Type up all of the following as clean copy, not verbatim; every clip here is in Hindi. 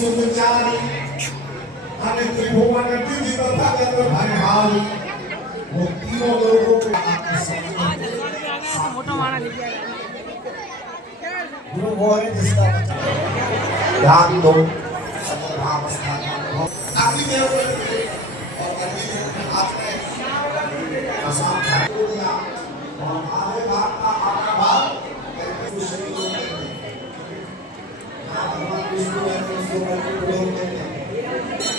सुखचारी अने त्रिभुवन तिथि तथागत भगवान वो तीनों लोगों को गुरु वो है जिसका ध्यान दो भावस्था हो आदि देव और आदि आपने आसान कर दिया और आगे भाग का आपका भाव भगवान विष्णु ने उसको प्रयोग करते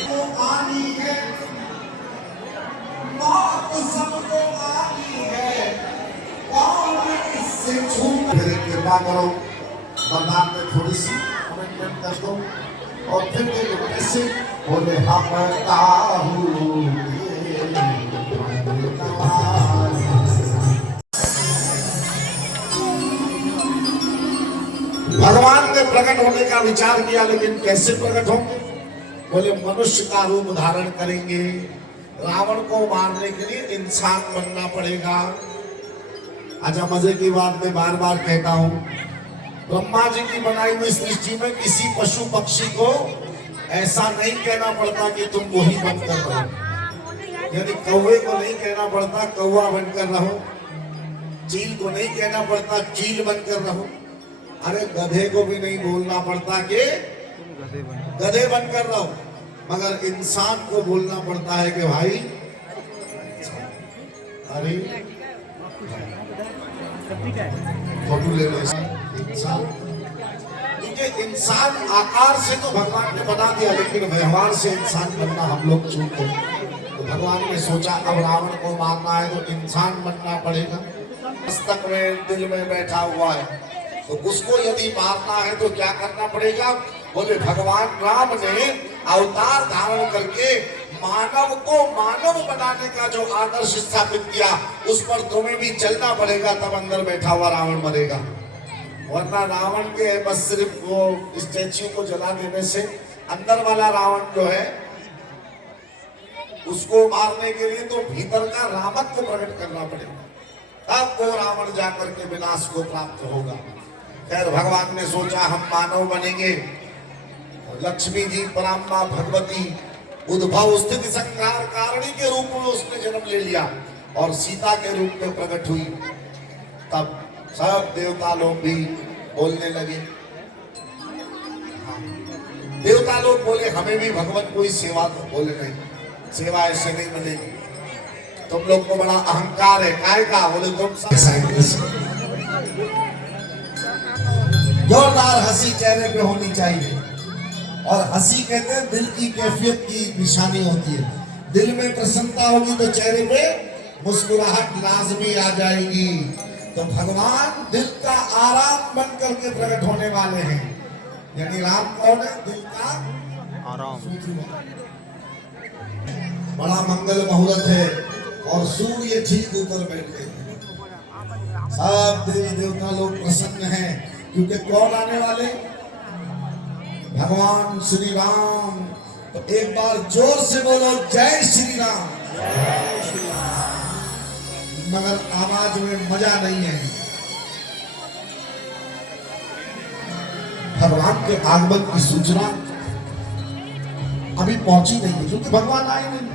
तो आनी है मौत सबको आनी है कौन इससे छूट मेरे कृपा करो बरदान में थोड़ी सी कमिटमेंट कर दो और फिर कैसे बोले हम भगवान ने प्रकट होने का विचार किया, लेकिन कैसे प्रकट होंगे? बोले मनुष्य का रूप धारण करेंगे। रावण को मारने के लिए इंसान बनना पड़ेगा। अच्छा, मजे की बात मैं बार बार कहता हूं, ब्रह्मा जी की बनाई हुई सृष्टि में किसी पशु पक्षी को ऐसा नहीं कहना पड़ता कि तुम वही बनकर रहो। यानी कौवे को नहीं कहना पड़ता कौवा बनकर रहो, चील को नहीं कहना पड़ता चील बनकर रहो, अरे गधे को भी नहीं बोलना पड़ता कि गधे बनकर रहो, मगर इंसान को बोलना पड़ता है कि भाई अरे फोटो ले लो इंसान। क्योंकि इंसान आकार से तो भगवान ने बना दिया, लेकिन व्यवहार से इंसान बनना हम लोग चूक गए। तो भगवान ने सोचा अब रावण को मारना है तो इंसान बनना पड़ेगा। मस्तक में दिल में बैठा हुआ है, तो उसको यदि मारना है तो क्या करना पड़ेगा? बोले भगवान राम ने अवतार धारण करके मानव को मानव बनाने का जो आदर्श स्थापित किया, उस पर तुम्हें भी चलना पड़ेगा, तब अंदर बैठा हुआ रावण मरेगा। वरना रावण के बस सिर्फ वो स्टैच्यू को जला देने से अंदर वाला रावण जो है उसको मारने के लिए तो भीतर का रामत्व को प्रकट करना पड़ेगा, तब वो रावण जाकर के विनाश को प्राप्त होगा। खैर भगवान ने सोचा हम मानव बनेंगे। लक्ष्मी जी पराम्बा भगवती उद्भव स्थिति संहार कारिणी के रूप में उसने जन्म ले लिया और सीता के रूप में प्रकट हुई। तब सब देवता लोग भी बोलने लगे। देवता लोग बोले हमें भी भगवान कोई सेवा दो। बोले नहीं, सेवा ऐसे नहीं मिलेगी, तुम लोग को बड़ा अहंकार है। काय का? बोले तुम जोरदार हंसी चेहरे पे होनी चाहिए, और हंसी कहते हैं दिल की कैफियत की निशानी होती है। दिल में प्रसन्नता होगी तो चेहरे पे मुस्कुराहट लाजमी आ जाएगी। तो भगवान दिल का आराम बन करके प्रकट होने वाले हैं। यानी राम कौन है? दिल का आराम। बड़ा मंगल मुहूर्त है और सूर्य ठीक ऊपर बैठे हैं। सब देवी देवता लोग प्रसन्न हैं, क्योंकि कौन आने वाले? भगवान श्री राम। तो एक बार जोर से बोलो जय श्री राम। मगर आवाज में मजा नहीं है। भगवान के आगमन की सूचना अभी पहुंची नहीं है, क्योंकि भगवान आए नहीं।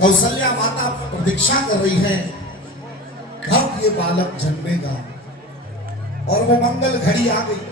कौशल्या माता प्रतीक्षा कर रही है कब ये बालक जन्मेगा, और वो मंगल घड़ी आ गई।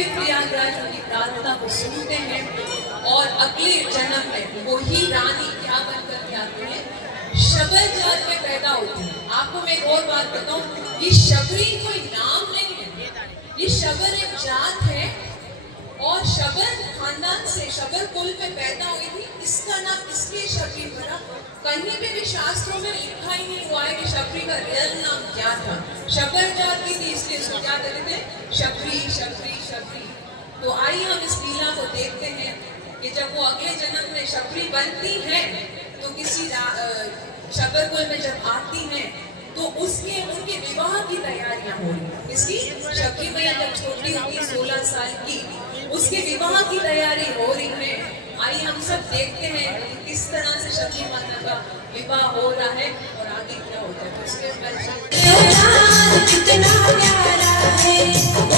फिर प्रयागराज उनकी प्रार्थना को सुनते हैं और अगले जन्म में वो ही रानी क्या बनकर के आते हैं, शबर जात में पैदा होती है। आपको मैं एक और बात बताऊं, ये शबरी कोई नाम नहीं है, ये शबर एक जात है और शबर खानदान से, शबर कुल में पैदा हुई थी, इसका नाम इसलिए शबरी पड़ा। कहीं पे भी शास्त्रों में लिखा ही नहीं हुआ है कि शबरी का रियल नाम क्या था। शबर जात की थी इसलिए इसको क्या कहते थे, शबरी शबरी शबरी। तो आइए हम इस लीला को देखते हैं कि जब वो अगले जन्म में शबरी बनती है तो किसी शबर कुल में जब आती है तो उसके उनके विवाह की तैयारियां हो रही। इसकी शबरी मैया जब छोटी होगी 16 साल की, उसके विवाह की तैयारी हो रही है। आइए हम सब देखते हैं किस तरह से शबरी माता का विवाह हो रहा है और आगे क्या होता है। तो उसके कितना प्यारा है,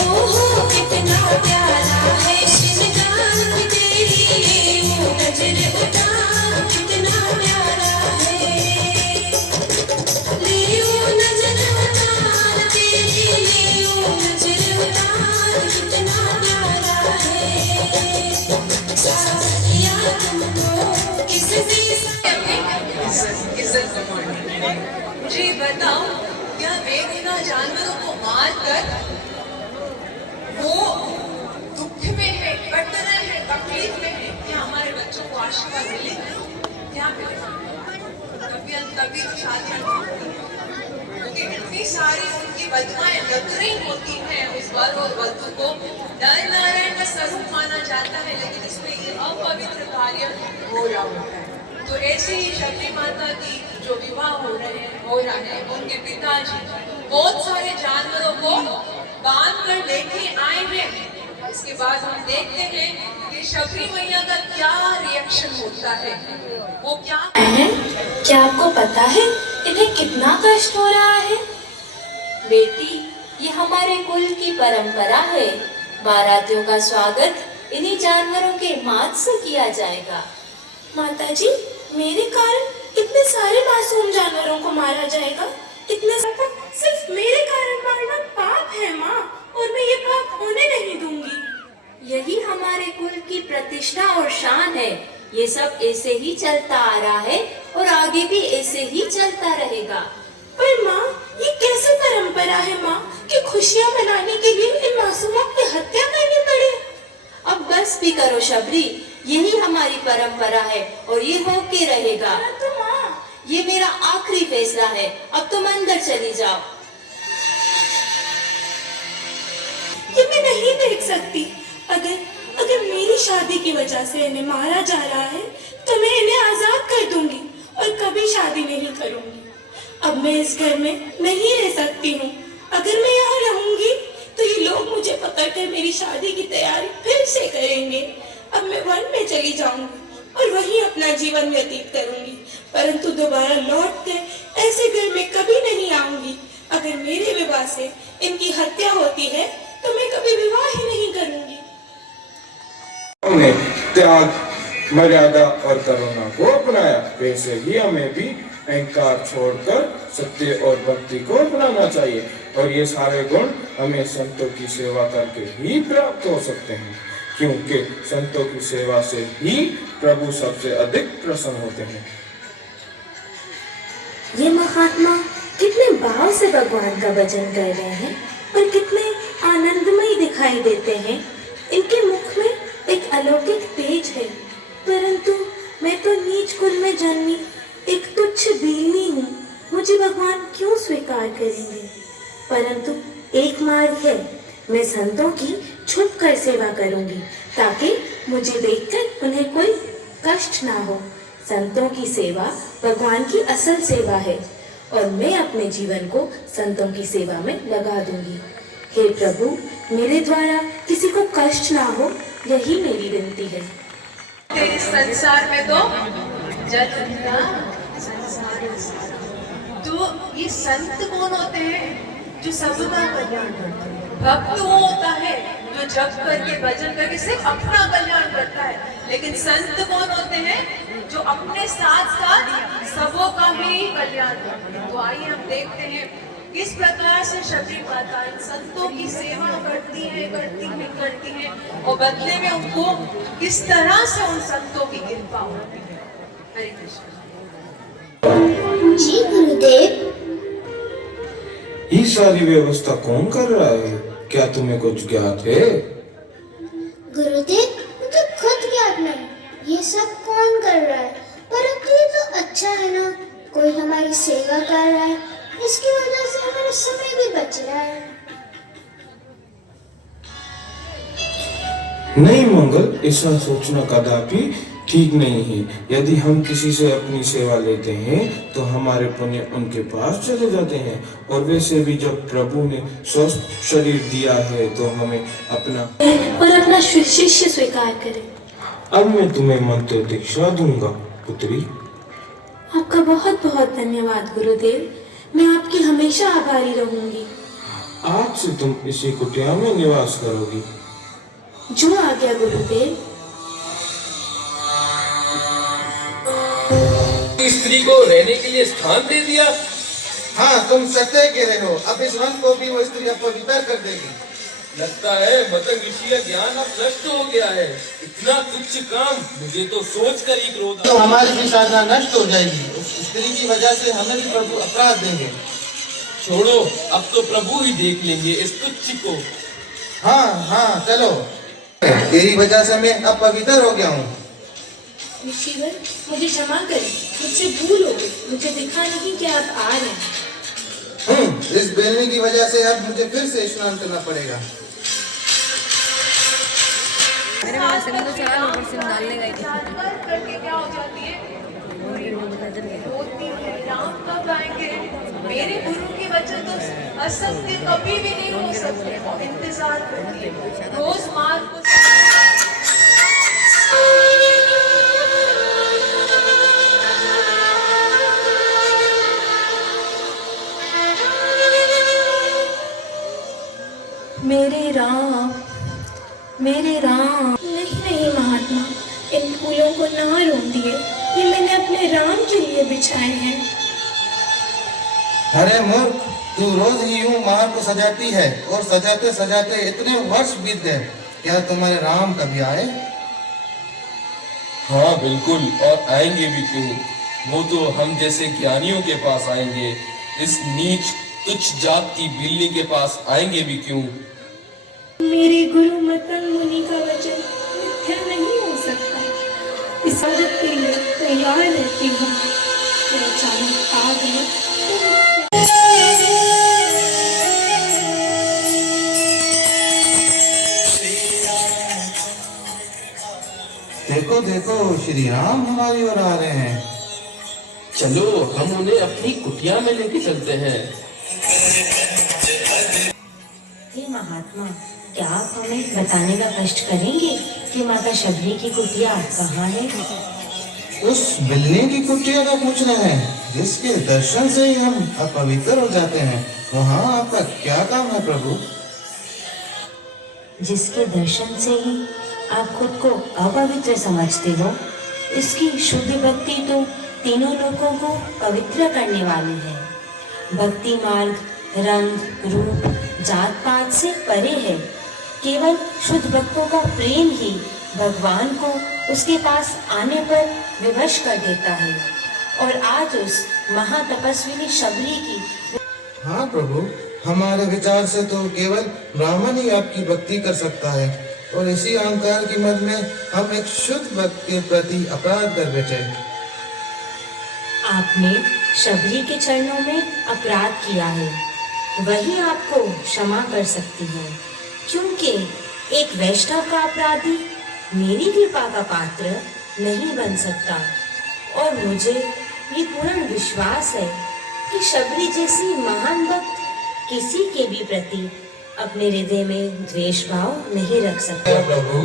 ओहो कितना प्यारा है, शिवजान की तेरी वो नजर उतार कितना प्यारा है, लियो नजर उतार तेरी, लियो नजर उतार कितना प्यारा है, सारिया तुमको किससे इज्जत कमानी। मुझे बताओ, क्या बेगुनाह जानवरों को मार कर वो दुख में है, कट रहे हैं, तकलीफ में है, क्या हमारे बच्चों को आशीर्वाद मिलेगा? क्या मिलेगा? तभी तो शादी क्योंकि इतनी सारी उनकी बदमाएं लग रही होती हैं उस वर और वधू को। नर नारायण का स्वरूप माना जाता है, लेकिन इसमें ये अपवित्र कार्य हो रहा होता है। तो ऐसे ही शबरी माता की जो विवाह हो रहा है, उनके पिताजी बहुत सारे जानवरों को बांध कर लेके आए हैं। इसके बाद हम देखते हैं कि शबरी मैया का क्या रिएक्शन होता है, वो क्या है। क्या आपको पता है इन्हें कितना कष्ट हो रहा है? बेटी, ये हमारे कुल की परंपरा है। बारातियों का स्वागत इन्हीं जानवरों के मांस से किया जाएगा। माताजी, मेरे कारण इतने सारे मासूम जानवरों को मारा जाएगा? इतने सिर्फ मेरे कारण मारना पाप है माँ, और मैं ये पाप होने नहीं दूंगी। यही हमारे कुल की प्रतिष्ठा और शान है। ये सब ऐसे ही चलता आ रहा है और आगे भी ऐसे ही चलता रहेगा। पर माँ, ये कैसे परंपरा है माँ कि खुशियाँ मनाने के लिए इन मासूमों की हत्या करनी पड़े? अब बस भी करो शबरी, यही हमारी परंपरा है और ये होके रहेगा। तो माँ, ये मेरा आखिरी फैसला है। अब तुम अंदर चली जाओ। ये मैं नहीं देख सकती। अगर मेरी शादी की वजह से इन्हें मारा जा रहा है तो मैं इन्हें आजाद कर दूंगी और कभी शादी नहीं करूंगी। अब मैं इस घर में नहीं रह सकती हूँ। अगर मैं यहाँ रहूंगी तो ये लोग मुझे पकड़कर मेरी शादी की तैयारी फिर से करेंगे। अब मैं वन में चली जाऊंगी और वहीं अपना जीवन व्यतीत करूंगी, परंतु दोबारा लौट कर ऐसे घर में कभी नहीं आऊंगी। अगर मेरे विवाह से इनकी हत्या होती है तो मैं कभी विवाह ही नहीं करूंगी। हमने त्याग, मर्यादा और करुणा को अपनाया, वैसे ही हमें भी अहंकार छोड़कर सत्य और भक्ति को अपनाना चाहिए। और ये सारे गुण हमें संतों की सेवा करके ही प्राप्त हो सकते हैं, क्योंकि संतों की सेवा से ही प्रभु सबसे अधिक प्रसन्न होते हैं। ये महात्मा कितने भाव से भगवान का भजन कर रहे हैं और कितने आनंदमय दिखाई देते हैं। इनके मुख में एक अलौकिक तेज है, परंतु मैं तो नीच कुल में जन्मी एक तुच्छ बीनी हूँ। मुझे भगवान क्यों स्वीकार करेंगे? परंतु एक मार्ग है, मैं संतों की छुप कर सेवा करूंगी ताकि मुझे देखकर उन्हें कोई कष्ट ना हो। संतों की सेवा भगवान की असल सेवा है और मैं अपने जीवन को संतों की सेवा में लगा दूंगी। हे प्रभु, मेरे द्वारा किसी को कष्ट ना हो, यही मेरी विनती है। इस संसार में तो जन्म संसार। तो ये संत कौन होते हैं? जो सबका कल्याण करते हैं। भक्त वो होता है जो जप करके भजन करके सिर्फ अपना कल्याण करता है, लेकिन संत कौन होते हैं? जो अपने साथ साथ सबों का भी कल्याण करते हैं। तो आइए हम देखते हैं किस प्रकार से शबरी माता इन संतों की सेवा करती है और बदले में उनको किस तरह से उन संतों की कृपा होती है। हरे कृष्ण। जी गुरुदेव। ये सारी व्यवस्था कौन कर रहा है? क्या तुम्हें कुछ ज्ञात है? गुरुदेव मुझे खुद ज्ञात नहीं ये सब कौन कर रहा है, परंतु ये तो अच्छा है ना, कोई हमारी सेवा कर रहा है, इसकी वजह से हमारा समय भी बच रहा है। नहीं मंगल, ऐसा सोचना कदापि ठीक नहीं है। यदि हम किसी से अपनी सेवा लेते हैं तो हमारे पुण्य उनके पास चले जाते हैं, और वैसे भी जब प्रभु ने स्वस्थ शरीर दिया है तो हमें अपना और अपना शिष्य स्वीकार करें। अब मैं तुम्हें मंत्र दीक्षा दूंगा पुत्री। आपका बहुत बहुत धन्यवाद गुरुदेव, मैं आपकी हमेशा आभारी रहूंगी। आज से तुम इसी कुटिया में निवास करोगी। जो आज्ञा गुरुदेव। स्त्री को रहने के लिए स्थान दे दिया। हाँ, तुम सत्य कह रहे हो। अब इस वन को भी वो स्त्री अपवित्र कर देगी। लगता है मतंग ऋषि का ज्ञान अब नष्ट हो गया है। इतना तुच्छ काम मुझे तो सोच कर ही क्रोध तो हमारी भी साधना नष्ट हो जाएगी। उस स्त्री की वजह से हमें भी प्रभु अपराध देंगे। छोड़ो, अब तो प्रभु ही देख लेंगे इस तुच्छ को। हाँ हाँ चलो, तेरी वजह से मैं अपवित्र हो गया हूँ। ऋषिवर मुझे क्षमा करें, मुझसे भूल हो गई, मुझे दिखा नहीं कि आप आ रहे हैं। इस बेलने की वजह से अब मुझे फिर से स्नान करना पड़ेगा। करके क्या हो जाती है, रोती है, राम कब आएंगे। मेरे गुरु के वचन तो असत्य कभी भी नहीं हो सकते। इंतजार करती है, रोज मार्ग को मेरे राम। नहीं महात्मा, इन फूलों को ना रोकिए, ये मैंने अपने राम के लिए बिछाए हैं। अरे मूर्ख, तू रोज ही यूं महाल को सजाती है, और सजाते सजाते इतने वर्ष बीत गए। क्या तुम्हारे राम कभी आए? हाँ बिल्कुल, और आएंगे भी क्यों। वो तो हम जैसे ज्ञानियों के पास आएंगे, इस नीच तुच्छ जात की बिल्ली के पास आएंगे भी क्यों। मेरे गुरु मतंग मुनि का वचन मिथ्या नहीं हो सकता। इस आदत के लिए तैयार रहती हूँ। क्या अचानक आ गए देखो देखो, श्री राम हमारी ओर आ रहे हैं। चलो हम उन्हें अपनी कुटिया में लेके चलते हैं। हे महात्मा, क्या आप हमें बताने का कष्ट करेंगे कि माता शबरी की कुटिया कहाँ है? उस बिल्ली की कुटिया का पूछना है, जिसके दर्शन से ही हम अपवित्र हो जाते हैं। वहाँ आपका क्या काम है प्रभु? जिसके दर्शन से ही आप खुद को अपवित्र समझते हो, इसकी शुद्ध भक्ति तो तीनों लोगों को पवित्र करने वाली है। भक्ति मार्ग रंग रूप जात पात से परे है। केवल शुद्ध भक्तों का प्रेम ही भगवान को उसके पास आने पर विवश कर देता है। और आज उस महातपस्विनी शबरी की। हाँ प्रभु, हमारे विचार से तो केवल ब्राह्मण ही आपकी भक्ति कर सकता है, और इसी अहंकार की मद में हम एक शुद्ध भक्त के प्रति अपराध कर बैठे। आपने शबरी के चरणों में अपराध किया है, वही आपको क्षमा कर सकती है, क्योंकि एक वैष्णव का अपराधी मेरी कृपा का पात्र नहीं बन सकता। और मुझे ये पूर्ण विश्वास है कि शबरी जैसी महान भक्त किसी के भी प्रति अपने हृदय में द्वेष भाव नहीं रख सकता। प्रभु